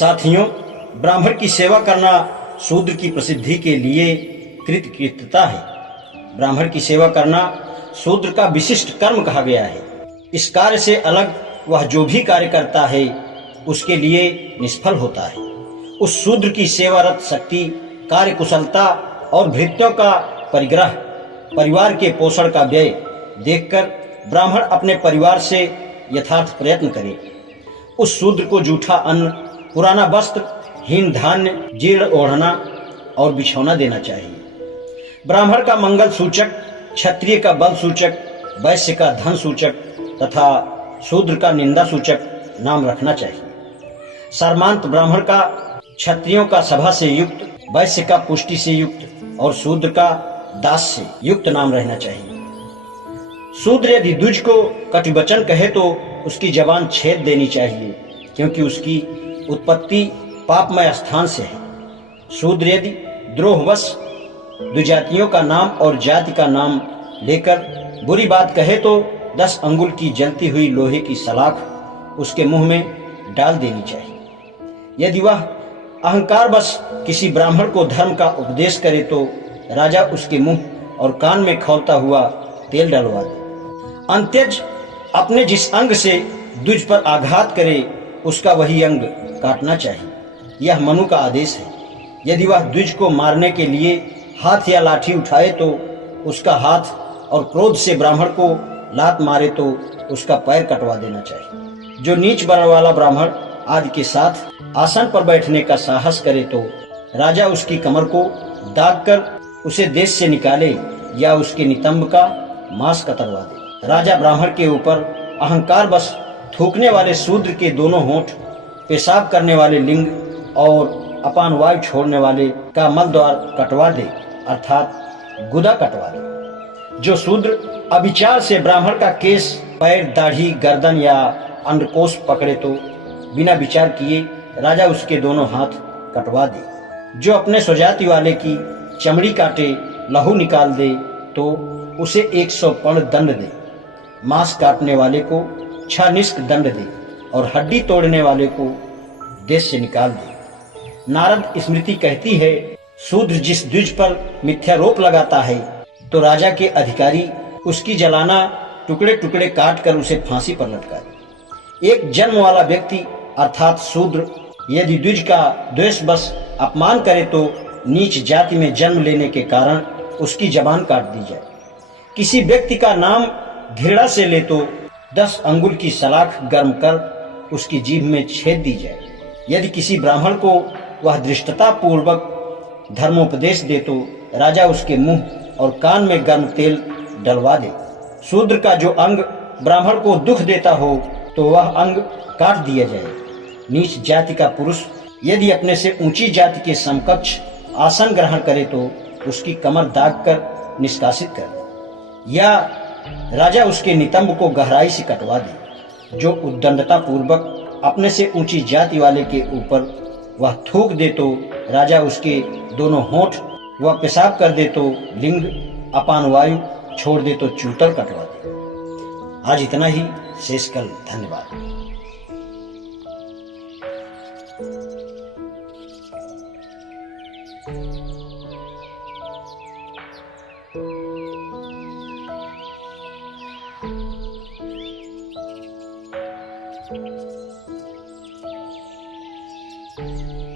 साथियों, ब्राह्मण की सेवा करना शूद्र की प्रसिद्धि के लिए कृतकृत्यता है। ब्राह्मण की सेवा करना शूद्र का विशिष्ट कर्म कहा गया है। इस कार्य से अलग वह जो भी कार्य करता है उसके लिए निष्फल होता है। उस शूद्र की सेवारत शक्ति, कार्य कुशलता और भृत्यों का परिग्रह, परिवार के पोषण का व्यय देखकर ब्राह्मण अपने परिवार से यथार्थ प्रयत्न करे। उस शूद्र को जूठा अन्न, पुराना वस्त्र, हीन धान्य, जीर्ण ओढ़ना और बिछौना देना चाहिए। ब्राह्मण का मंगल सूचक, क्षत्रिय का बल सूचक, वैश्य का धन सूचक तथा शूद्र का निंदा सूचक नाम रखना चाहिए। सर्मांत ब्राह्मण का क्षत्रियों का सभा से युक्त, वैश्य का पुष्टि से युक्त और शूद्र का दास से युक्त नाम रहना चाहिए। शूद्र यदि द्विज को कटुवचन कहे तो उसकी जबान छेद देनी चाहिए, क्योंकि उसकी उत्पत्ति पापमय स्थान से है। शूद्र यदि द्रोहवश द्विजातियों का नाम और जाति का नाम लेकर बुरी बात कहे तो 10 अंगुल की जलती हुई लोहे की सलाख उसके मुंह में डाल देनी चाहिए। यदि वह अहंकारवश किसी ब्राह्मण को धर्म का उपदेश करे तो राजा उसके मुंह और कान में खौलता हुआ तेल डलवा दे। अंत्यज अपने जिस अंग से द्विज पर आघात करे उसका वही अंग काटना चाहिए। यह मनु का आदेश है। यदि वह द्विज को मारने के लिए हाथ या लाठी उठाए तो उसका हाथ, और क्रोध से ब्राह्मण को लात मारे तो उसका पैर कटवा देना चाहिए। जो नीच वर्ण वाला ब्राह्मण आदि के साथ आसन पर बैठने का साहस करे तो राजा उसकी कमर को दाग कर उसे देश से निकाले या उसके नितंब का मांस कतरवा दे। राजा ब्राह्मण के ऊपर अहंकार बस थूकने वाले शूद्र के दोनों होंठ, पेशाब करने वाले लिंग और अपान वायु छोड़ने वाले का मल द्वार कटवा दे, अर्थात गुदा कटवा दे। जो शूद्र अभिचार से ब्राह्मण का केस, पैर, दाढ़ी, गर्दन या अंडकोश पकड़े तो बिना विचार किए राजा उसके दोनों हाथ कटवा दे। जो अपने स्वजाति वाले की चमड़ी काटे, लहू निकाल दे तो उसे 100 पर्ण दंड दे। मांस काटने वाले को 6 निष्क दंड दे और हड्डी तोड़ने वाले को देश से निकाल दे। नारद स्मृति कहती है, शूद्र जिस द्विज पर मिथ्यारोप लगाता है तो राजा के अधिकारी उसकी जलाना, टुकड़े टुकड़े काट कर उसे फांसी पर लटका दे। एक जन्म वाला व्यक्ति अर्थात शूद्र यदि द्विज का द्वेष बस अपमान करे तो नीच जाति में जन्म लेने के कारण उसकी जबान काट दी जाए। किसी व्यक्ति का नाम घृणा से ले तो 10 अंगुल की सलाख गर्म कर उसकी जीभ में छेद दी जाए। यदि किसी ब्राह्मण को वह धृष्टता पूर्वक धर्मोपदेश दे तो राजा उसके मुंह और कान में गर्म तेल डलवा दे। शूद्र का जो अंग ब्राह्मण को दुख देता हो तो वह अंग काट दिया जाए। नीच जाति का पुरुष यदि अपने से ऊंची जाति के समकक्ष आसन ग्रहण करे तो उसकी कमर दाग कर निष्कासित कर दे, या राजा उसके नितंब को गहराई से कटवा दे। जो उद्दंडता पूर्वक अपने से ऊंची जाति वाले के ऊपर वह थूक दे तो राजा उसके दोनों होंठ, वह पेशाब कर दे तो लिंग, अपान वायु छोड़ दे तो चूतर कटवा दे। आज इतना ही, शेष कल। धन्यवाद। Thank you.